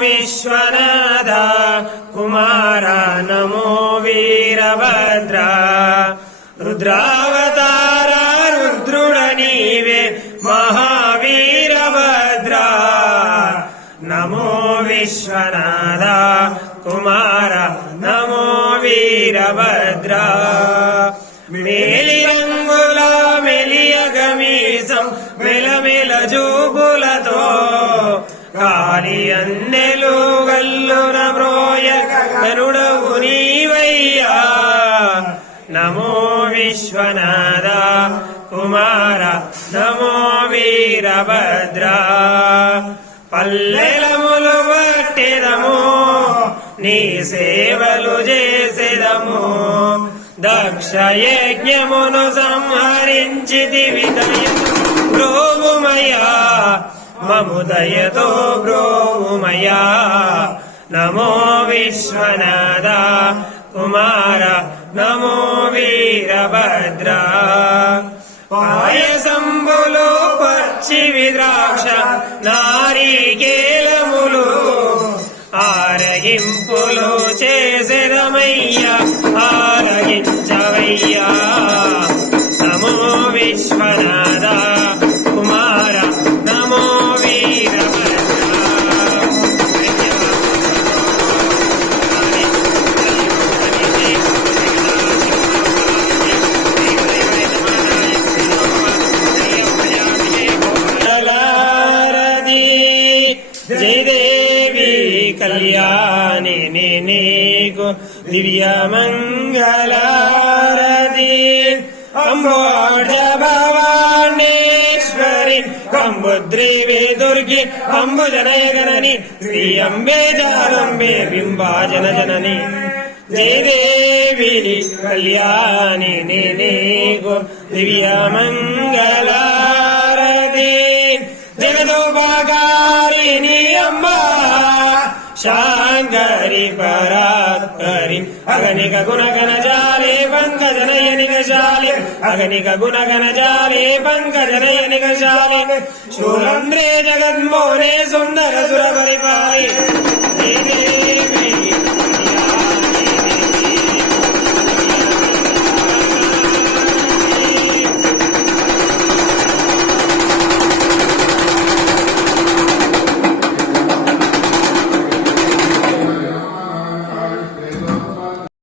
విశ్వనాథ కుమార నమో వీరభద్ర రుద్రావతార రుద్రుడ నీవే మహావీరభద్ర నమో విశ్వనాథ కుమార నమో వీరభద్ర మేలి రంగుల మెలియగమీసం మెలమెల జూబులతో కాలి అందెలు గల్లున మ్రోయ కనుడవు నీవయ్యా నమో విశ్వనాథ కుమార నమో వీరభద్ర పల్లెలములు పట్టెదము నీ సేవలు చేసేదము దక్ష యజ్ఞమును సంహరించితివి దయతో బ్రోవుమయ్యా మము దయతో బ్రోవుమయ్యా నమో విశ్వనాథ కుమార నమో వీరభద్ర పాయసంబులు పచ్చివి ద్రాక్ష నారీకేలములు ఆరగింపులు చేసేదమయ్యా ఆరగించవయ్యా నమో విశ్వనాథ కుమార నమో వీరభద్ర జయదేవి కళ్యాణి నీకు దివ్యమంగళారతి అంబోజ భవానేశ్వరి కంబుద్రీవే దుర్గి అంబుజనయగనని శ్రీ అంబే జాలంబే బింబాజన జనని జయదేవి కళ్యాణి నీకు దివ్యమంగళారతి జగదోపకారిణి అమ్మా శాంకరి పరాత్పరి అగనిక గుణగణ జాలే పంకజనయనిక శాలి అగనిక గుణగణ జాలే పంకజనయనిక శాలి శూలంద్రే జగన్మోహనే సుందర సుర పరిపాలి